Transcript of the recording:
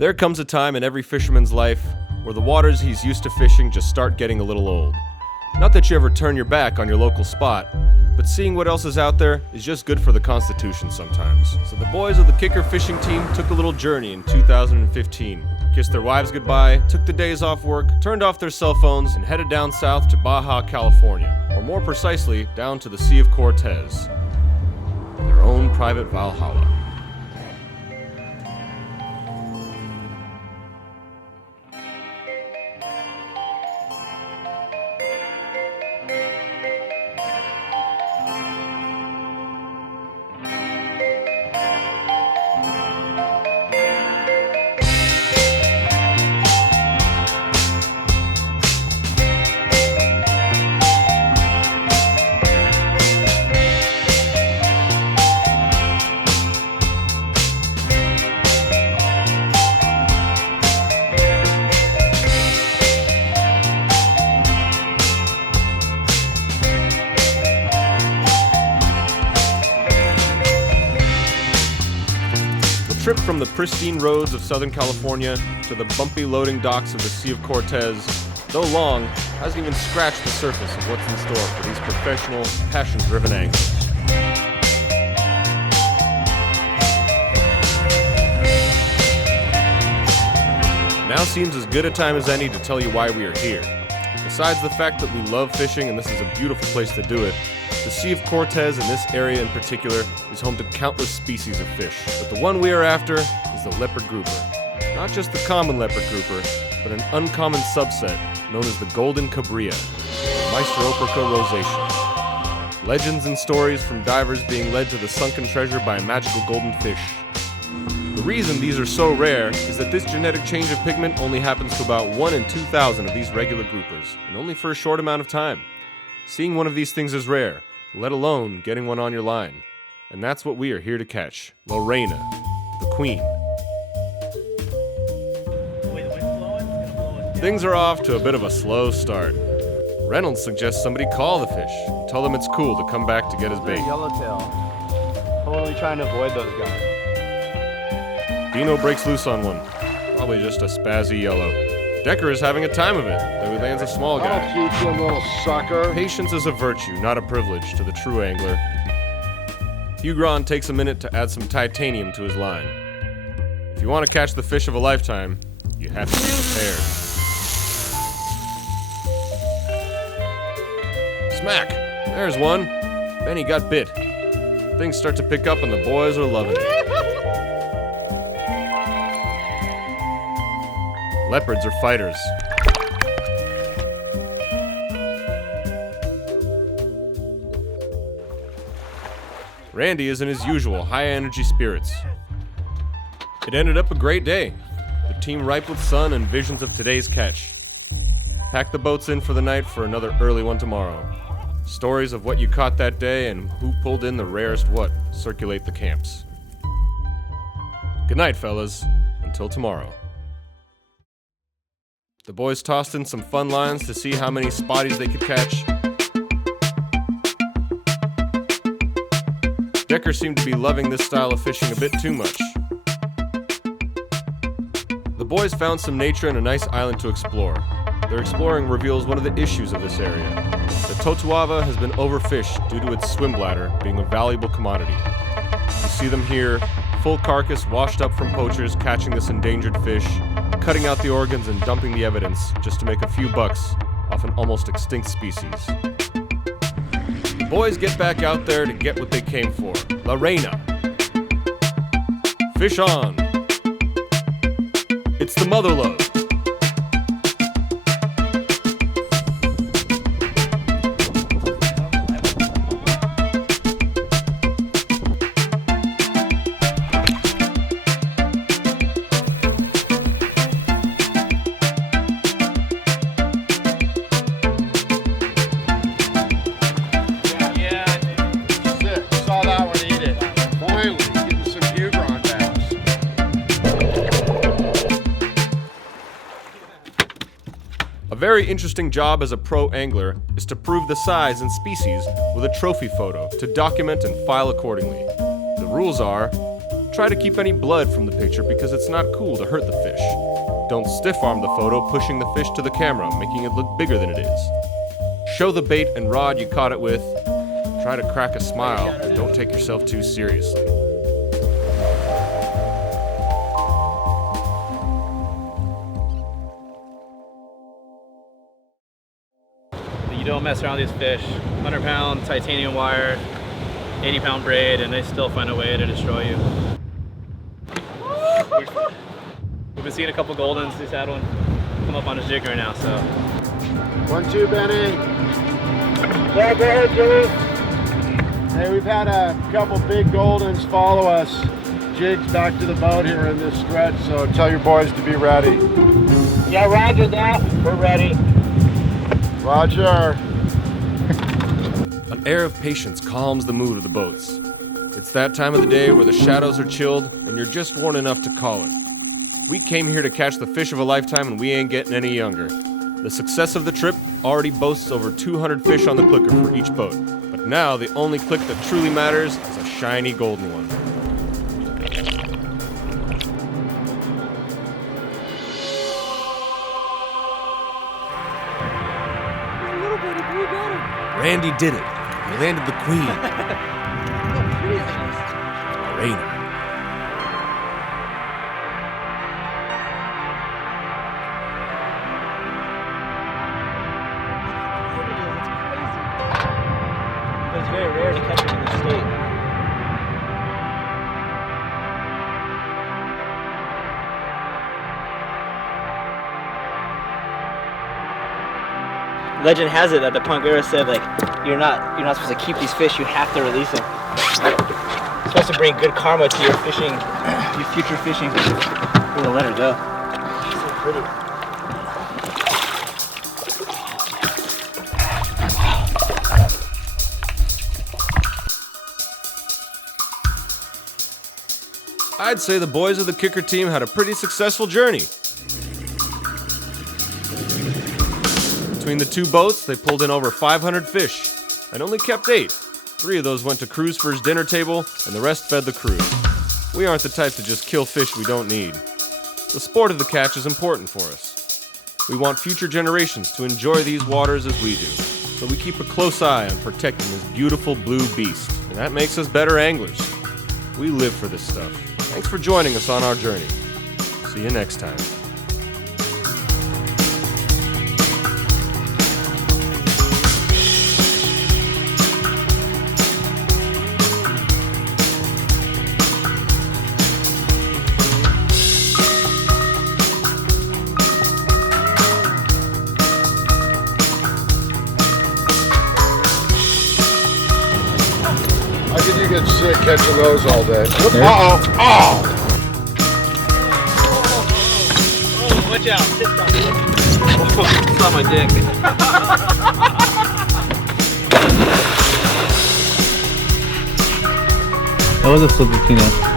There comes a time in every fisherman's life where the waters he's used to fishing just start getting a little old. Not that you ever turn your back on your local spot, but seeing what else is out there is just good for the constitution sometimes. So the boys of the KICKER fishing team took a little journey in 2015, kissed their wives goodbye, took the days off work, turned off their cell phones, and headed down south to Baja, California, or more precisely, down to the Sea of Cortez, their own private Valhalla. The trip from the pristine roads of Southern California to the bumpy loading docks of the Sea of Cortez, though long, hasn't even scratched the surface of what's in store for these professional, passion-driven anglers. Now seems as good a time as any to tell you why we are here. Besides the fact that we love fishing and this is a beautiful place to do it, the Sea of Cortez and this area in particular is home to countless species of fish. But the one we are after is the leopard grouper. Not just the common leopard grouper, but an uncommon subset known as the golden cabria, Maestroporica rosacea. Legends and stories from divers being led to the sunken treasure by a magical golden fish. The reason these are so rare is that this genetic change of pigment only happens to about 1 in 2,000 of these regular groupers, and only for a short amount of time. Seeing one of these things is rare, let alone getting one on your line. And that's what we are here to catch. Renia, the queen. Things are off to a bit of a slow start. Reynolds suggests somebody call the fish and tell them it's cool to come back to get his bait. Yellowtail. Totally trying to avoid those guys. Dino breaks loose on one. Probably just a spazzy yellow. Decker is having a time of it, though he lands a small guy. I'll shoot you, little sucker. Patience is a virtue, not a privilege, to the true angler. Hugron takes a minute to add some titanium to his line. If you want to catch the fish of a lifetime, you have to be prepared. Smack! There's one. Benny got bit. Things start to pick up and the boys are loving it. Leopards are fighters. Randy is in his usual high-energy spirits. It ended up a great day. The team ripe with sun and visions of today's catch. Pack the boats in for the night for another early one tomorrow. Stories of what you caught that day and who pulled in the rarest what circulate the camps. Good night, fellas. Until tomorrow. The boys tossed in some fun lines to see how many spotties they could catch. Decker seemed to be loving this style of fishing a bit too much. The boys found some nature and a nice island to explore. Their exploring reveals one of the issues of this area. The Totuava has been overfished due to its swim bladder being a valuable commodity. You see them here, full carcass washed up from poachers catching this endangered fish, cutting out the organs and dumping the evidence just to make a few bucks off an almost extinct species. The boys get back out there to get what they came for, Renia. Fish on. It's the mother lode. A very interesting job as a pro angler is to prove the size and species with a trophy photo to document and file accordingly. The rules are, try to keep any blood from the picture because it's not cool to hurt the fish. Don't stiff-arm the photo, pushing the fish to the camera, making it look bigger than it is. Show the bait and rod you caught it with. Try to crack a smile, but don't take yourself too seriously. You don't mess around with these fish. 100-pound titanium wire, 80-pound braid, and they still find a way to destroy you. We've been seeing a couple goldens. He's had one come up on his jig right now, so. 1-2, Benny. Yeah, go ahead, Jimmy. Hey, we've had a couple big goldens follow us. Jigs back to the boat here in this stretch, so tell your boys to be ready. Yeah, roger that. We're ready. Roger. An air of patience calms the mood of the boats. It's that time of the day where the shadows are chilled and you're just warm enough to call it. We came here to catch the fish of a lifetime and we ain't getting any younger. The success of the trip already boasts over 200 fish on the clicker for each boat. But now the only click that truly matters is a shiny golden one. Randy did it. He landed the queen. Renia. It's very rare to catch them in the state. Legend has it that the Ponguera said, like, you're not supposed to keep these fish, you have to release them. It's supposed to bring good karma to your fishing, your future fishing. I'm gonna let her go. She's so pretty. I'd say the boys of the Kicker team had a pretty successful journey. Between the two boats, they pulled in over 500 fish and only kept 8. 3 of those went to Cruz for his dinner table, and the rest fed the crew. We aren't the type to just kill fish we don't need. The sport of the catch is important for us. We want future generations to enjoy these waters as we do, so we keep a close eye on protecting this beautiful blue beast, and that makes us better anglers. We live for this stuff. Thanks for joining us on our journey. See you next time. How could you get sick catching those all day? Uh-oh. Oh! Oh, watch out. It's on my dick. That was a flippy tuna.